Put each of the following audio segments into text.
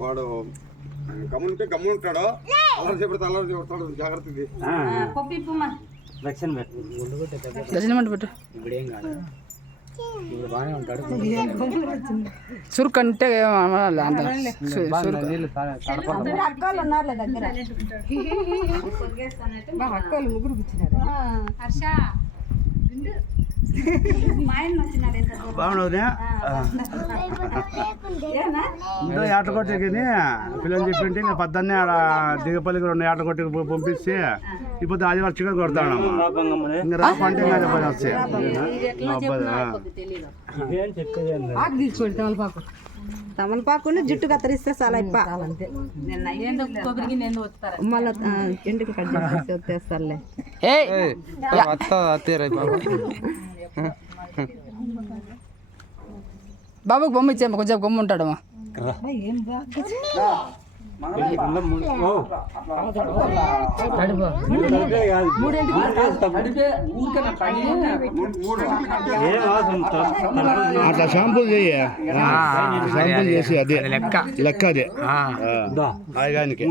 వాడు గమ్ముంటే గమ్ము ఉంటాడు అల్లరి చేపడితే అల్లరి చేపడతాడు జాగ్రత్త దక్షిణ పెట్టు. దర్శనం పెట్టు? ఇప్పుడు ఏం కాదు. ఇప్పుడు బాగానే ఉంటాడు సురుకు అంటే ఏం అనలే అంత సు- సురుకు నీళ్ళు తా- తడప అక్కలు ఉన్నారులే దగ్గర మా అక్కలు ముగ్గురు కూర్చున్నారు బాగున్నావునే ఇంకా ఏటకొట్టకి పిల్లలు చెప్పింటే ఇంకా పద్దన్నే ఆడ దిగపల్లికి రెండు ఏటకొట్టకి ప- పంపిస్తే ఇప్పుడు ఆదివారం చికెన్ కొడతాడు ఇంకా రా పంట పని వస్తాయి. తమలపాకుని జుట్టు కత్తిరిస్తే చాలా ఇప్ప. మళ్ళీ ఎండుకు కట్ చేసి వచ్చేస్తారులే ఏయ్! బాబుకి బొమ్మ ఇచ్చేమ్మా కొంచెం గమ్ము ఉంటాడమ్మా. అట్లా షాంపూలు చెయ్యి షాంపూలు చేసి అదే. లెక్క. లెక్క అదే ఆయగానికి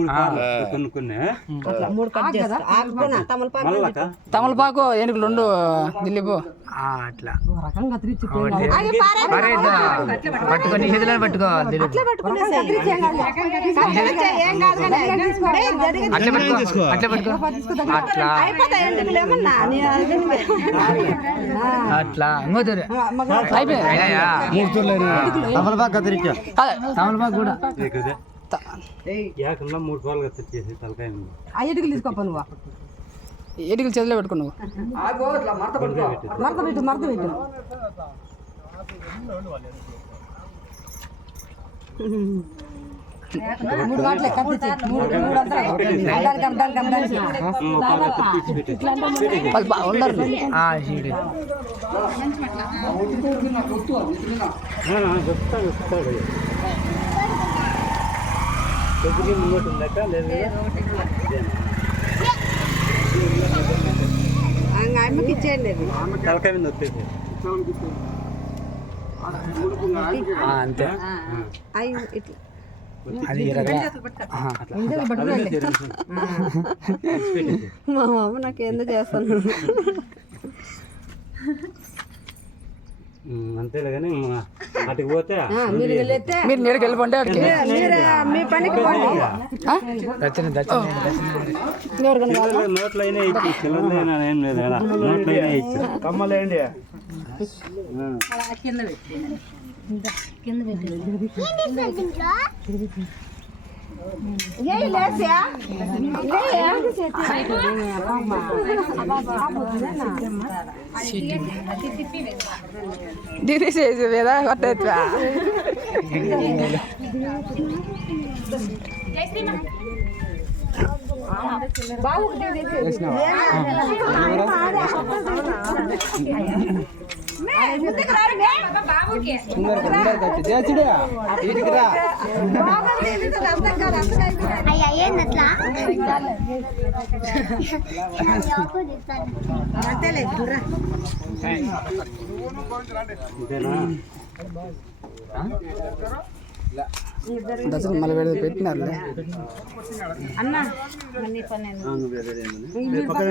తమలపాకు తమలపాకు ఏనుగులు రెండు. దిల్లిపో. అట్లా. పట్టుకొని పట్టుకో అట్లా పట్టుకో అట్లా పట్టుకో. అట్లా అట్లా. ఇంకోతూరు తమలపాకు కత్తిరించా. తమలపాకు కూడా. మూడు పాలు తలకాయ తీసుకోపా నువ్వు. ఏనుగులు చేతిలో పెట్టుకో నువ్వు మరత పెట్టు మరత పెట్టు. మూడు గంటలే కత్తిచ్చి మూడు మూడు అంతలు ఆ అమ్మకి ఇచ్చేయండి తలకాయ మీద అంతే ఇట్లా. అది మా మామ నాకు ఎందుకు చేస్తాను. అంతేలే కానీ అటుకు పోతే ఆ, మీరు వెళ్ళితే మీరు నేరుకి వెళ్ళిపోండి అక్కడికి మీరు మీ పనికి పోండి ఆ? దర్శనం దర్శనం ఎవరికైనా కావాలా? నోట్లో అయినా ఇచ్చి చిల్లరలైనా ఏం లేదు కదా నోట్లో అయినా ఇచ్చి కమ్మలేండి ఏయ్, లేచా? తీసేసి వేదా? కొట్టేస్తా ముందుకు రారు, మే. బాబుకి. ఇది అర్థం కాదు, అర్థం కాదు. అయ్యా ఏందట్లా అంతేలే, రా. అంతేనా దర్శనం మళ్ళీ పెడితే పెట్టినారులే అన్న పక్కన